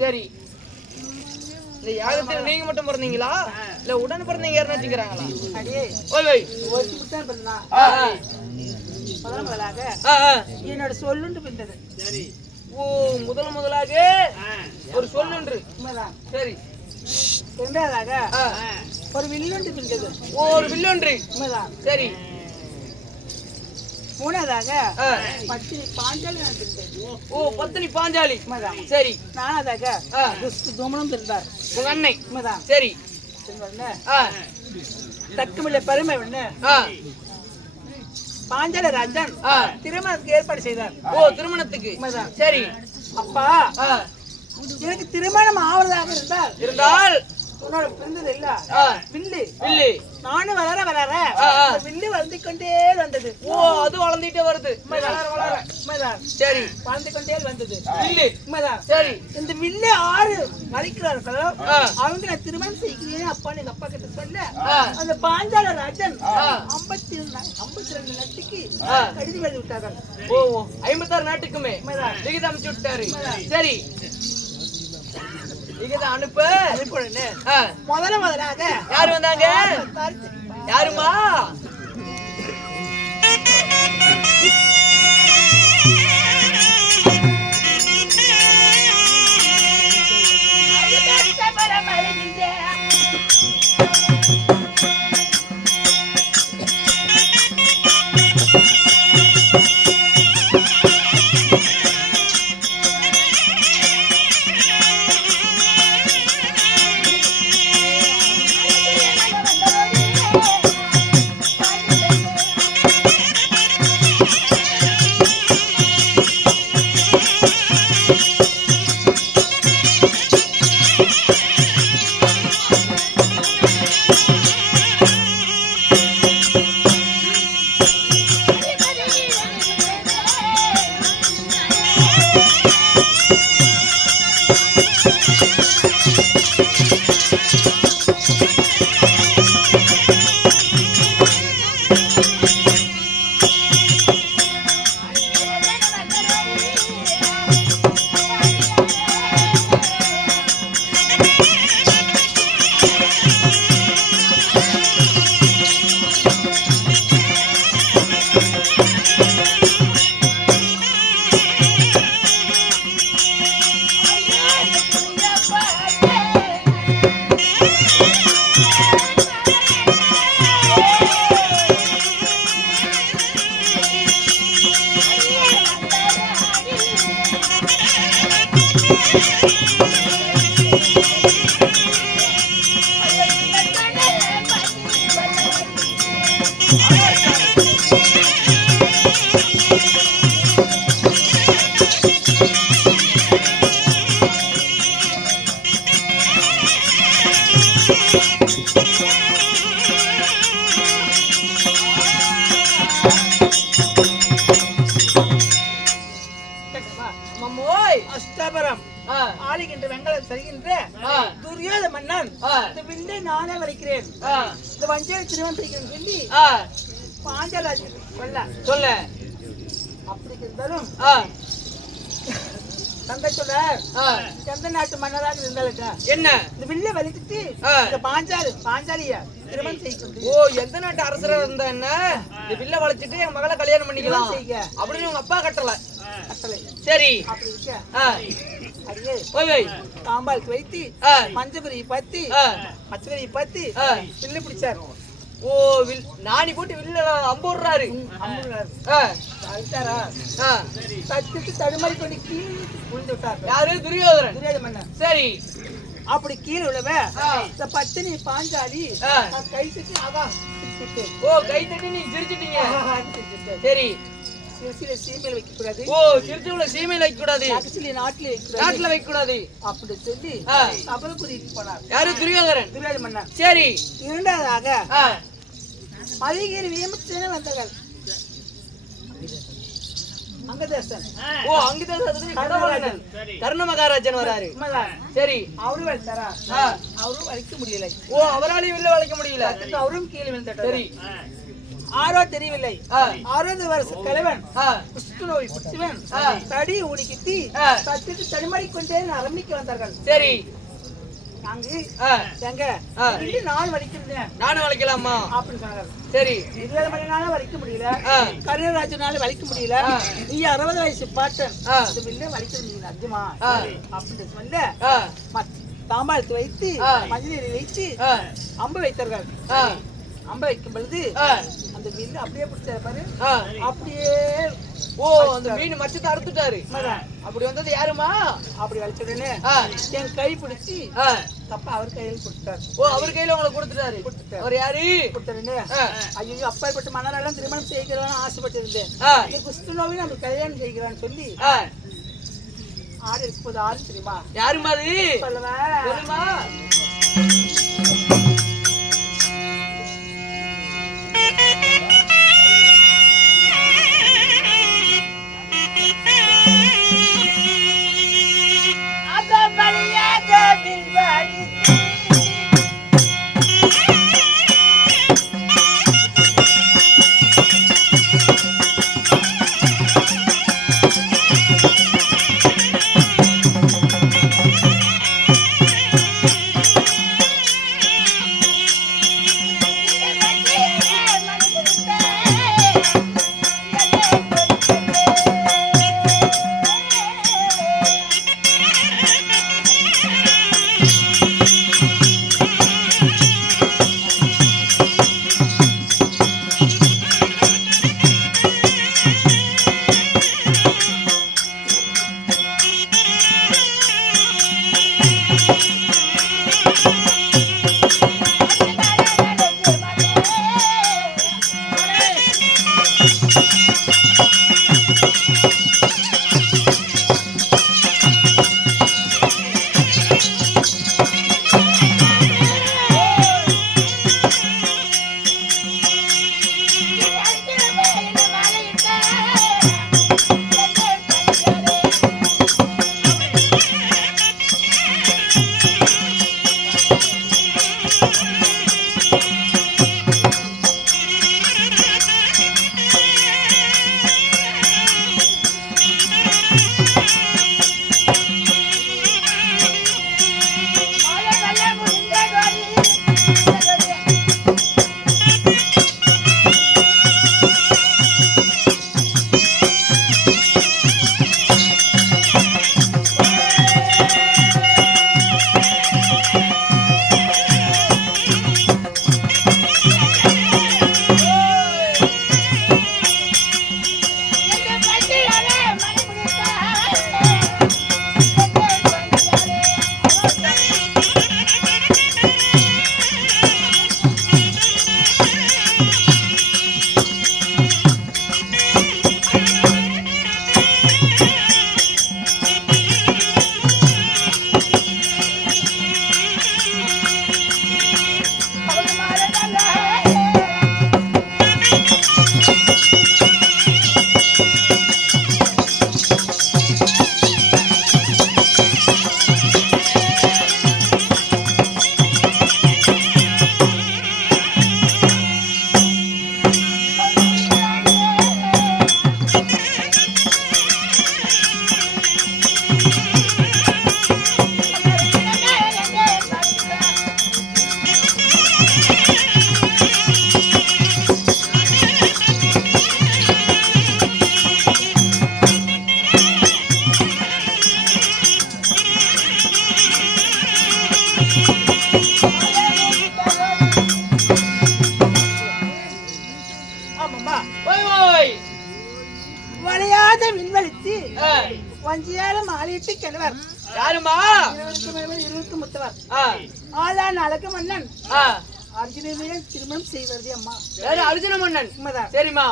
சரி, இந்த யாகத்துல நீங்க மட்டும் பிறந்தீங்களா இல்ல உடன் பிறந்தீங்க யாருன்னு வச்சுக்கிறாங்களா? என்னோட சொல்லுண்டு பிந்தது. ஓ, முதலாக ஒரு சொல்லுன்று. சரி, இரண்டாவதாக ஒரு வில்லுண்டு பிந்தது. ஒரு வில்லொன்று. சரி, மூணாவதாக பத்தினி பாஞ்சாலி பிந்தது. ஓ, பத்தினி பாஞ்சாலி. சரி, நாலாவதாக தோமனம் பிறந்தார் உங்க அன்னை. சரி, தக்குமில்ல பெருமை ஒண்ணு பாஞ்சால ராஜன் திருமணத்துக்கு ஏற்பாடு செய்தார். ஓ, திருமணத்துக்கு. சரி, அப்பா எனக்கு திருமணம் ஆவறதாக இருந்தால் உன்னோட பிறந்தது இல்ல வில்லு வில்லு நானும் வளர வில்லு வளர்ந்து கொண்டே வந்தது. ஓ, அது வளர்ந்துட்டே வருது. சரி, வளர்ந்து கொண்டே வந்தது வில்லு. சரி, இந்த வில்லு ஆறு மறைக்கிறார்களோ அவங்க நான் திருமணம் செய்கிறேன் அப்பா எங்க அப்பா கிட்ட சொல்ல அந்த பாஞ்சால ராஜன் 52 நாட்டுக்கு கடிதம் எழுதி விட்டார்கள். ஓ, 56 நாட்டுக்குமே லிகிதம் அனுப்பிச்சு விட்டாரு. சரி, முதலாக யாரு வந்தாங்க? யாருமா? ஓய் அஷ்டபரம் ஆளுகின்ற வெங்கலம் சரிகின்ற துரியோத மன்னன் இந்த வில்லை நானே வளைக்கிறேன் இந்த வஞ்சனை திருமணம் செய்கிறேன் சொல்லி பாஞ்சராஜன் சொல்ல அப்படி இருந்தாலும் தந்தை சொல்ற எந்த நாட்டு மன்னராக இருந்தாலும் என்ன இந்த வில்லை வலித்துட்டு இந்த பாஞ்சாலிய திருமணம் செய்ய. ஓ எந்த நாட்டு அரசரா இருந்தா என்ன இந்த வில்ல வளைச்சிட்டு என் மகளை கல்யாணம் பண்ணிக்கலாம் அப்படின்னு உங்க அப்பா கட்டல. சரி அப்படி இருக்க அடியே ஓய் ஓய் தாம்பாளுக்கு வைத்து மஞ்சக்குரியை பத்தி பச்சைக்குரியை பத்தி வில்லு பிடிச்சாரு. ஓ வில் நாணி போட்டு வில்ல அம்புறாரு. தச்சுட்டு தடுமாறி கொண்டு கீழே விழுந்து விட்டார். யாரு? துரியோதனன். துரியோதன மன்னன். சரி அப்படி கீழே விழவ இந்த பத்தினி பாஞ்சாலி கை தட்டி ஆகா. ஓ கை தட்டி நீ சிரிச்சிட்டீங்க. சரி சீமையில வைக்க கூடாது. ஓ சிரிச்சுல சீமையில வைக்க கூடாது. நாட்டுல வைக்க கூடாது அப்படி சொல்லி சபலபுரிக்கு போனார். யாரு? துரியோதனன். துரியோதன மன்னன். சரி இரண்டாவதாக மதிகீர் வியமச்சன வந்தார்கள் அங்கதேசன். ஓ அங்கதேசன் கர்ண மகாராஜன் வராரு. சரி அவரும் வளைத்தாரா? அவரும் வளைக்க முடியல. ஓ அவராலையும் வில்ல வளைக்க முடியல. அவரும் கீழே விழுந்தார். சரி ஆரோ தெரியவில்லை. 60 வருஷ கிழவன் குஷ்டநோய் குடிச்சவன் தடி ஊடிக்கிட்டு தட்டிட்டு தடுமாறிக்கொண்டே அரம்பிக்க வந்தார்கள். சரி நாங்க எங்க நாள் வலிக்கிறேன். நானும் வளைக்கலாமா அப்படின்னு சொன்னாங்க. சரி 20 மணி நாளும் வலிக்க முடியல. கரியராஜனால வலிக்க முடியல. நீ 60 வயசு பாட்டன் இந்த வில்ல வலிக்க முடியல அர்ஜுமா அப்படின்னு சொல்ல தாம்பாளத்தை வைத்து மஞ்சள் நீரை வைத்து அம்பு வைத்தார்கள். அம்பை வைக்கும் பொழுது அந்த வில்லு அப்படியே பிடிச்சாரு பாரு. அப்படியே ஓ அந்த மீன் மச்சத்தை அறுத்துட்டாரு. அப்படி வந்தது யாருமா? அப்படி வலிச்ச உடனே என் கை பிடிச்சி அப்பா அவர் கையில கொடுத்தாரு. ஓ அவர் கையில உங்களை கொடுத்துட்டாரு. அவர் யாரு? கொடுத்தாருன்னு ஐயோ அப்பா மன்னரெல்லாம் திருமணம் செய்கிறான்னு ஆசைப்பட்டு இருந்தேன். குஷ்டநோவி நம்ம கல்யாணம் செய்கிறான்னு சொல்லி ஆடு இருக்கும்போது ஆறு தெரியுமா? யாரு மாதிரி சொல்லுவா மாலையிட்டு கிழவர் யாருமா 20 முத்தவர் ஆளான் அழகு மன்னன் அர்ஜுனனை திருமணம் செய்வது அம்மா. யாரு? அர்ஜுன மன்னன். உண்மைதான். சரிம்மா,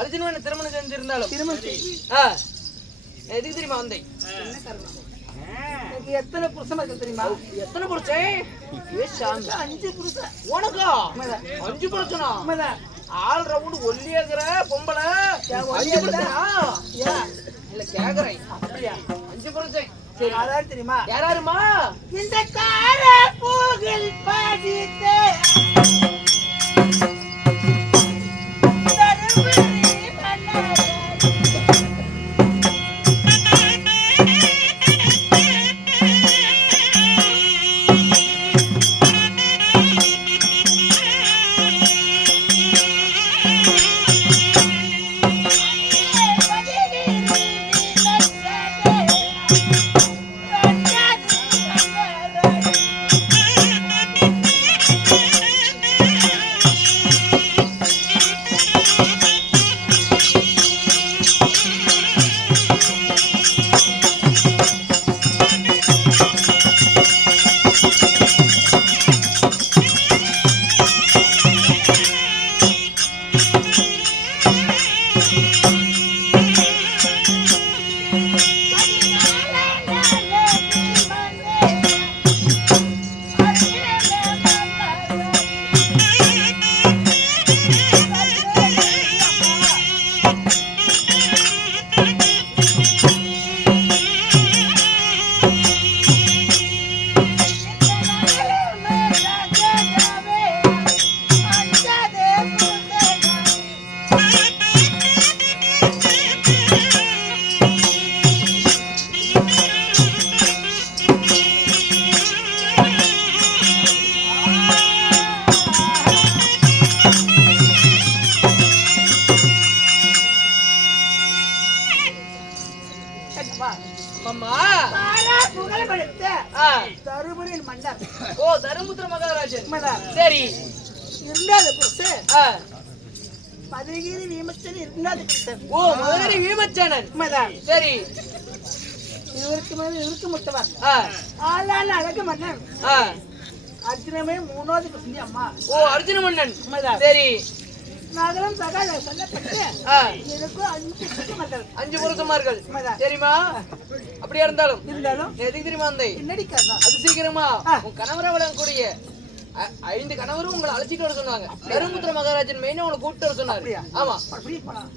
அர்ஜுன மன்னன் திருமணம் செஞ்சிருந்தாலும் திருமணம் செய்து எதுக்கு தெரியுமா வந்தேன்? என்ன காரணம்? எனக்கு எத்தனை புருஷன் தெரியுமா? எத்தனை புருஷன்? 5 புருஷன். உனக்கா? உண்மைதான். 5 புருஷனா? உண்மைதான். ஆள் ரவுண்ட் ஒல்லியாகிற பொம்பளை 5 புருஷனா? இல்ல கேக்குறேன். அப்படியா? 5 புருஷன். சரி, யாராரு தெரியுமா? யாராருமா? இந்த கார பூகில் பாடித்தே தருமபுரியின் மன்னர். ஓ, தருமபுத்திர மகாராஜன். உண்மைதான். சரி, இரண்டாவது புருஷன் மதுரகிரி வீமச்சன். இரண்டாவது புருஷன். ஓ, மதுரை வீமச்சனன். உண்மைதான். சரி, இவருக்கு முத்தவர் ஆளான அழகு மன்னன் அர்ஜுனமே 3வது புருஷன் அம்மா. ஓ, அர்ஜுன மன்னன். உண்மைதான். சரி, நகரம் சகால சொல்லப்பட்டு எனக்கு 5 புருஷர்கள். 5 புருஷமார்கள். உண்மைதான். சரிம்மா, அப்படியா இருந்தாலும் இருந்தாலும் எதுக்கு தெரியுமா வந்தேன்? என்னடி காரணம்? அது சீக்கிரமா உன் கணவரை வழங்கக்கூடிய 5 கணவரும் உங்களை அழைச்சிட்டு வர சொன்னாங்க. தருமபுத்திர மகாராஜன் மெயினா உங்களை கூப்பிட்டு வர சொன்னாரு. ஆமா, அப்படி போலாம்.